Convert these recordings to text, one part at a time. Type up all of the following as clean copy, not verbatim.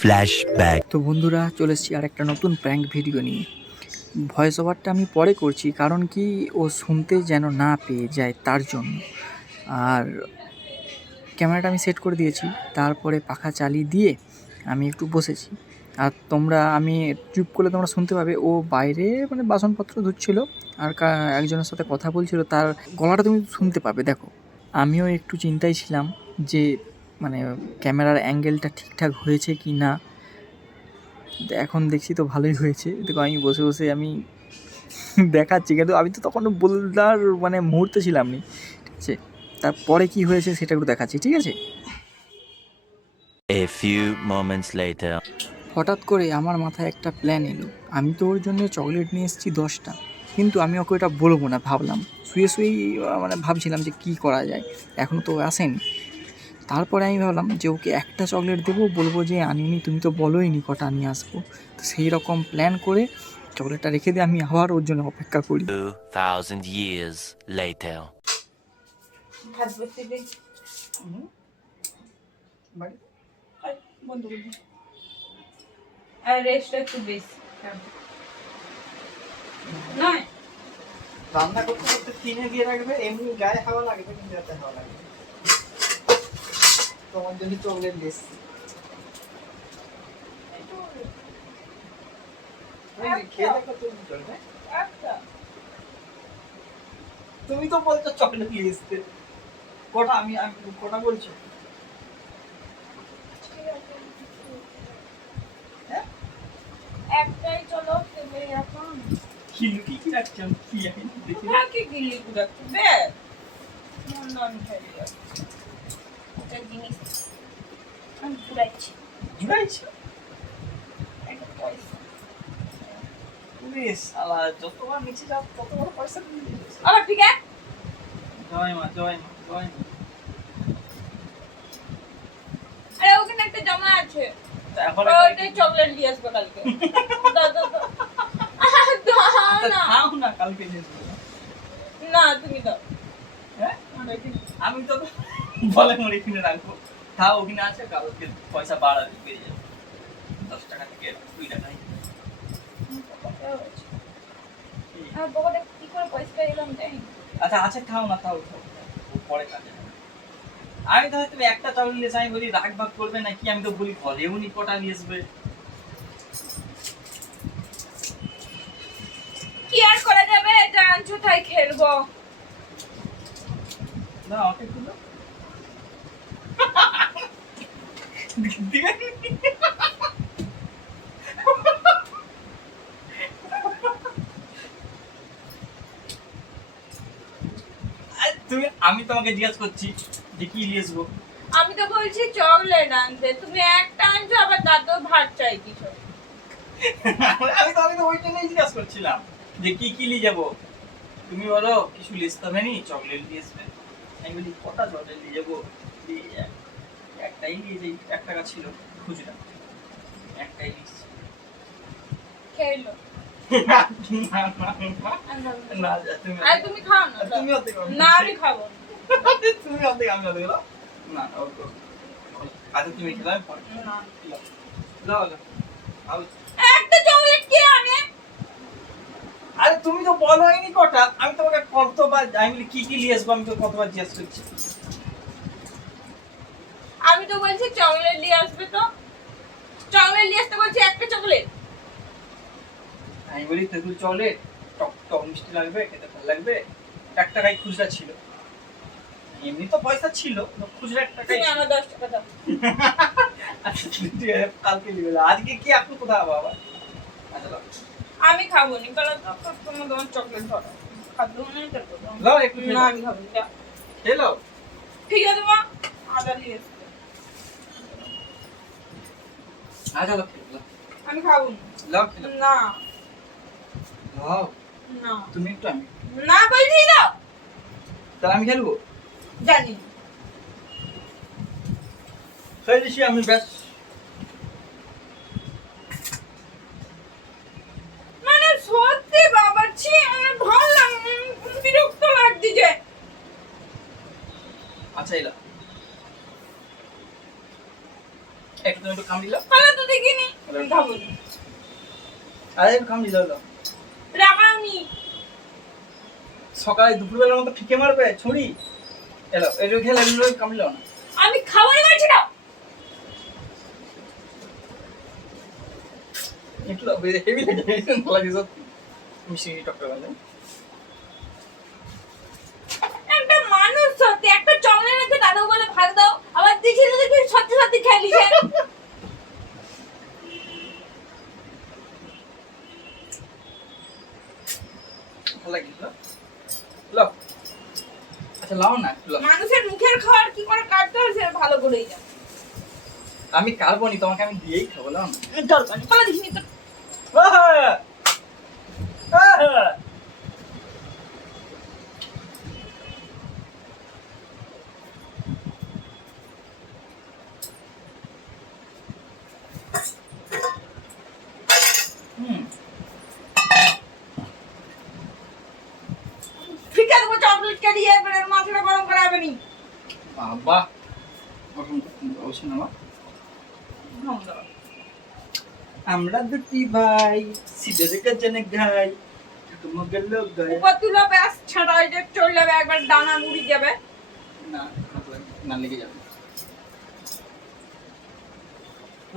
Flashback. তো বন্ধুরা, চলে এসেছি আর একটা নতুন প্র্যাঙ্ক ভিডিও নিয়ে। ভয়েস ওভারটা আমি পরে করছি, কারণ কি ও শুনতে যেন না পেয়ে যায় তার জন্য। আর ক্যামেরাটা আমি সেট করে দিয়েছি, তারপরে পাখা চালিয়ে দিয়ে আমি একটু বসেছি। আর আমি চুপ করলে তোমরা শুনতে পাবে ও বাইরে মানে বাসনপত্র ধুচ্ছিল আর একজনের সাথে কথা বলছিল, তার গলাটা তুমি শুনতে পাবে। দেখো, আমিও একটু চিন্তায় ছিলাম যে মানে ক্যামেরার অ্যাঙ্গেলটা ঠিকঠাক হয়েছে কি না। এখন দেখছি তো ভালোই হয়েছে। দেখো, আমি বসে বসে আমি দেখাচ্ছি, কিন্তু আমি তো তখন বলার মানে মুহূর্তে ছিলাম নি, ঠিক আছে? তারপরে কি হয়েছে সেটা একটু দেখাচ্ছি, ঠিক আছে? A few moments later. হঠাৎ করে আমার মাথায় একটা প্ল্যান এলো। আমি তো ওর জন্য চকলেট নিয়ে এসেছি 10টা, কিন্তু আমি ওকে ওটা বলবো না। ভাবলাম শুয়ে শুয়েই মানে ভাবছিলাম যে কী করা যায়, এখনও তো আসেনি। তারপরে আমি ভাবলাম যে ওকে একটা চকলেট দেবো, বলবো যে আনিনি, তুমি তো বলোই নি কটা নিয়ে আসবো। তো সেই রকম প্ল্যান করে চকলেটটা রেখে দিয়ে আমি আবার ওর জন্য অপেক্ষা করি। 2000 years later. ভাত বসিয়ে দিই। বন্ধ করে দিই। আর রেস্টটা একটু বেশি নয়। রান্না করতে করতে টিনে দিয়ে রাখবে, এমনি গায়ে হাওয়া লাগবে কিন্তু রাতে হাওয়া লাগবে। তোমার জন্য চকলেট দিয়েছি। খেয়ে দেখো তুমি চকলেট। তুমি তো বলছো চকলেট নিয়ে এসতে। কটা আমি কটা বলছো? হ্যাঁ, একটাই চলো তুমি এখন কিলো কি রাখছি আমি কি জানি দেখি। কি গিলি রাখছি বেশ মন নন খাই একটা জিনিস আমি ঘুরাইছি জুড়াইছো একটা পয়সা তুমি শালা যতবার নিচে যাও ততবার পয়সা দিয়ে দিচ্ছ। আবার ঠিক আছে জয় মা জয় মা জয় মা। আরে ওখানে একটা জমা আছে এখন ওইটাই চকলেট দিয়ে আসবো কালকে দাও দাও দাও না খাও না, কালকে নিয়ে আসবো। না তুমি দাও হ্যাঁ, আমি তো বলে মরে কিনে রাখবো। তাও ওখানে আছে, কালকে পয়সা বাড়াবে, পেয়ে যাবে 10 টাকা থেকে 2 টাকায়। আর বাবাটা কি করে পয়সা পেয়ে গেলাম তাই আচ্ছা আছে, খাও না, তাও খাও, ও পরে কাজে হবে। আমি তো হয়তো একটা চাউল নিয়ে যাই বলি রাগ ভাগ করবে নাকি, আমি তো বলি ঘরে উনি কটা নিয়ে আসবে। কি আর করা যাবে, যা আনছো তাই খেলবো না ওকে দিলো দিবে। তুমি, আমি তোমাকে জিজ্ঞাসা করছি যে কি নিয়ে আসবো। আমি তো বলছি চকলেট আনতে, তুমি একটা আনছো আবার তাতেও ভাত চাই কিছু আমি তো ওই জন্যই জিজ্ঞাসা করছিলাম যে কি কি নিয়ে যাবো। তুমি বলো কিছু লিস্ট হবে নি, চকলেট নিয়ে আসবে। আমি বলি কটা চকলেট নিয়ে যাবো, একটাই নিয়ে যাই, 1 টাকা ছিল খুচরা, একটাই নিচ্ছি। খেলো না না, আর তুমি খাও না তুমি অর্ধেক খাও। না আমি খাবো না। তুমি অর্ধেক আমি অর্ধেক দাও। না ওকে, আচ্ছা তুমি খেলাম পরে না। দাও দাও। একটা চকলেট কে আনে আরে তুমি তো বলোইনি কটা, আমি তোমাকে কতবার আমি বলি কি কি নিয়ে আসবো, আমি তো কতবার জিজ্ঞেস করছি। আমি তো বলছি চকলেট নিয়ে আসবে, তো চকলেট নিয়ে আসতে বলছি একটা চকলেট আমি বলি তেঁতুল চকলেট, টক টক মিষ্টি লাগবে, খেতে ভালো লাগবে। 1 টাকায় খুচরা ছিল, এমনি তো পয়সা ছিল, খুচরা 1 টাকাই তুমি ছিল। আমার 10 টাকা দাও আচ্ছা ঠিক আছে, কালকে নিবে, আজকে কি আপনি কোথায় বাবা? আচ্ছা দাও। আমি খাবো নি, কারণ তোমার চকলেট ধরো খাবো না তো লাও একটু খেয়ে না নাও। আমি খাবো না খেলো। ঠিক আছে মা আদা নিয়ে এসো আচ্ছা লাও খেলো, আমি খাবো না লাও খেলো, না লাও না তুমি একটু, আমি না বলছি দাও তাহলে আমি খেলবো। জানি না। খেয়েছি আমি, ব্যাস। মানে সত্যি বাবা, ছি আমার ভালো লাগে, বিরক্ত লাগছে। আচ্ছা এলা একটু তুমি একটু কামড়ি দাও। ভালো তো দেখিনি আমি খাবো না। আরে কামড়ি দাও দাও। রামানি সকালে দুপুরবেলার মতো ফিকে মারবে ছুরি। এলো একটু খেলে এগুলো কামড়ি দাও না। আমি খাবারই খাচ্ছি না। একটু হেভি লাগে ভালো লাগে সত্যি। মিষ্টি টক করে দেন। একটা মানুষ সত্যি একটা চকলেট রেখে দাদু বলে ভাগ দাও আবার দিছি দেখি সত্যি সত্যি খেয়ে নিছে। ভালো লাগে লো। লো। আচ্ছা লাও না লো। মানুষের মুখের খাবার কি করে কাটতে হয় সেটা ভালো করেই জানো। আমি কাটবো নি তোমাকে আমি দিয়েই খাবো লাও না। দরকার নেই ভালো দেখিনি তো। আহা! আহা! হুম ফিকা দেবো চকলেট কে দিয়ে এবারে মাথাটা গরম করে হবে নি। বাবা ওরকম অবশ্যই না আমরা দুটি ভাই সিধে দেখে জেনে গাই তোমাকে লোক গায় উপর তুলো ব্যাস ছাড়াই যে চলে যাবে একবার দানা মুড়ি যাবে। না না লেগে যাবে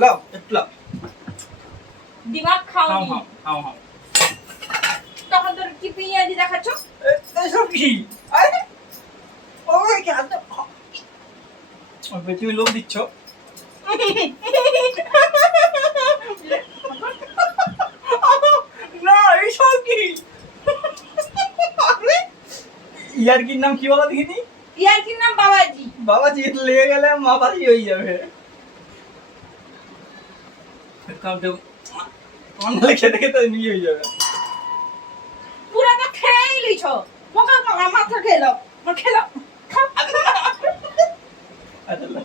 লাও একটু লাও দিমাগ খাও হাও হাও হাও হাও তখন তোর কি পিঁয়াজি দেখাচ্ছ। এসব কি আরে ওই কি হাতে তুমি লোক দিচ্ছ না এইসব কি আরে ইয়ার্কির নাম কি বলা দেখিনি ইয়ার্কির নাম বাবাজি। বাবাজি লেগে গেলে মাবাজি হয়ে যাবে অনেক খেতে খেতে নিয়ে হয়ে যাবে পুরা তো খেয়েই লিছ মোকা মোকা মাথা খেলো খেলো আচ্ছা লাও।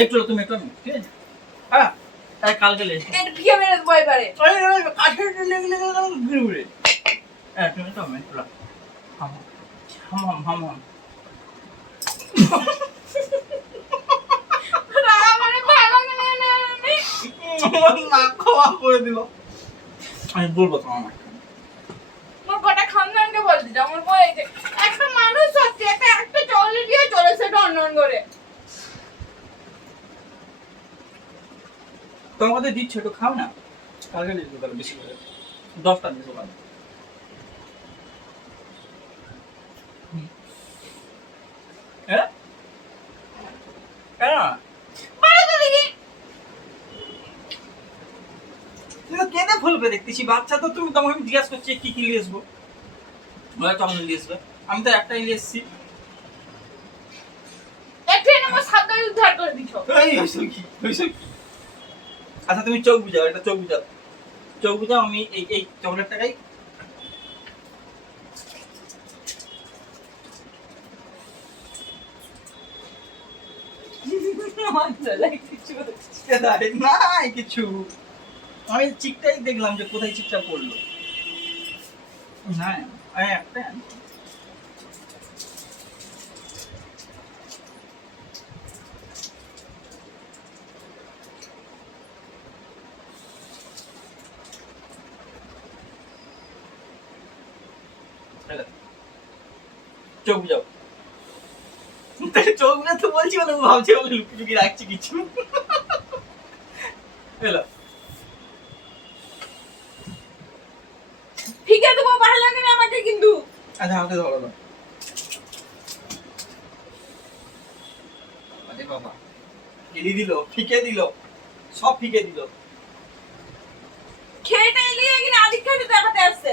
একটু তুমি একটু ঠিক আছে হ্যাঁ তাই কালকে লেগে এটা ভিয়ে মেরে দেবো এবারে। কাঠের লেগে লেগে ঘুরে ঘুরে হ্যাঁ তুমি তো একটু লাও হাম হাম হাম হাম মানে ভালো লাগে না আমার নাক খাওয়া করে দিল আমি বলবো তোমার মাকে মোর গোটা খানদানকে বল দিটা আমার বলে যে একটা মানুষ সত্যি একটা চকলেট দিয়ে চলে সেটা অন্য করে। তোমার কথা দিচ্ছ একটু খাও না কালকে দিচ্ছ তাহলে বেশি করে 10টা দিচ্ছ কাল হ্যাঁ কেন ভালো তো দেখি তুমি তো কেঁদে ফেলবে দেখতেছি বাচ্চা তো তুমি তোমাকে আমি জিজ্ঞাসা করছি কি কি নিয়ে আসবো বলে চকলেট নিয়ে আসবে আমি তো একটাই নিয়ে এসেছি একটু এনে আমার সাতটাই উদ্ধার করে দিছ। ওইসব কি ওইসব কি আচ্ছা তুমি চোখ বুঝাও এটা চোখ বুঝাও আমি এই এই চকলেটটাই নাই কিছু আমি চিকটাই দেখলাম যে কোথায় চিকটা পড়লো হ্যাঁ একটা চোখ বুঝাও চোখ বুঝাতে বলছি বলে ভাবছি বলে লুকি লুকি রাখছি কিছু এলো ফিকে দেবো ভালো লাগে না আমাকে কিন্তু। আচ্ছা হাতে ধরো না আরে বাবা গিলি দিল ফিকে দিল সব ফিকে দিল খেয়েটা এলিয়ে কিনা আদিক খেতে দেখাতে আসছে।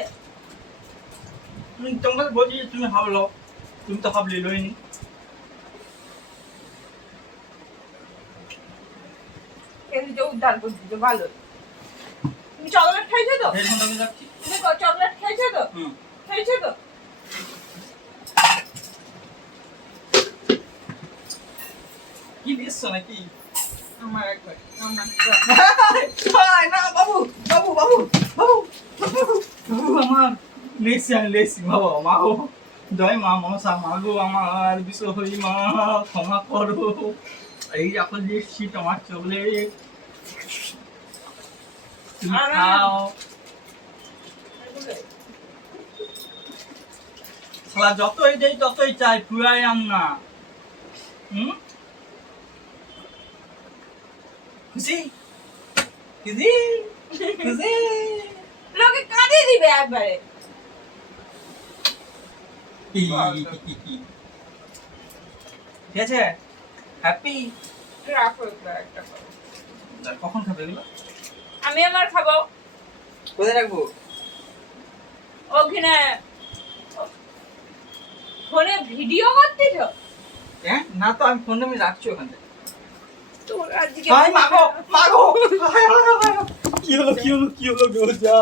তুমি তোমাকে বলছি যে তুমি হাবলো তুমি তো হাবলি লইনি এলি যে উদ্ধার করে দিতে ভালো। তুমি চকলেট খাইছো তো? দেড় ঘন্টা আমি যাচ্ছি দেখো চকলেট খাইছো তো? হুম খাইছো তো? কি দিচ্ছ নাকি আমার একবার আমার না বাবু বাবু বাবু বাবু বাবু আমার লেসি আমি লেসি বাবা মা জয় মা মনসা, মাগো আমার বিশ্বহরি মা, ক্ষমা করো। এই এখন দিচ্ছি তোমার চকলেট, তুমি খাও। শালা যতই দেই ততই চাই, ফুরাই আম না। খুশি খুশি খুশি। লোকে কাঁদিয়ে দিবে একবারে। ঠিক আছে, হ্যাপি। রাখো একবার একটা করে। কখন খাবে এগুলো? আমি আমার খাবো। কোথায় রাখবো? ওখানে ফোনে ভিডিও করতিস? হ্যাঁ না তো, আমি ফোনটা আমি রাখছি ওখানে। তোর আজকে মাগো মাগো, কি হলো কি হলো কি হলো গো, যা।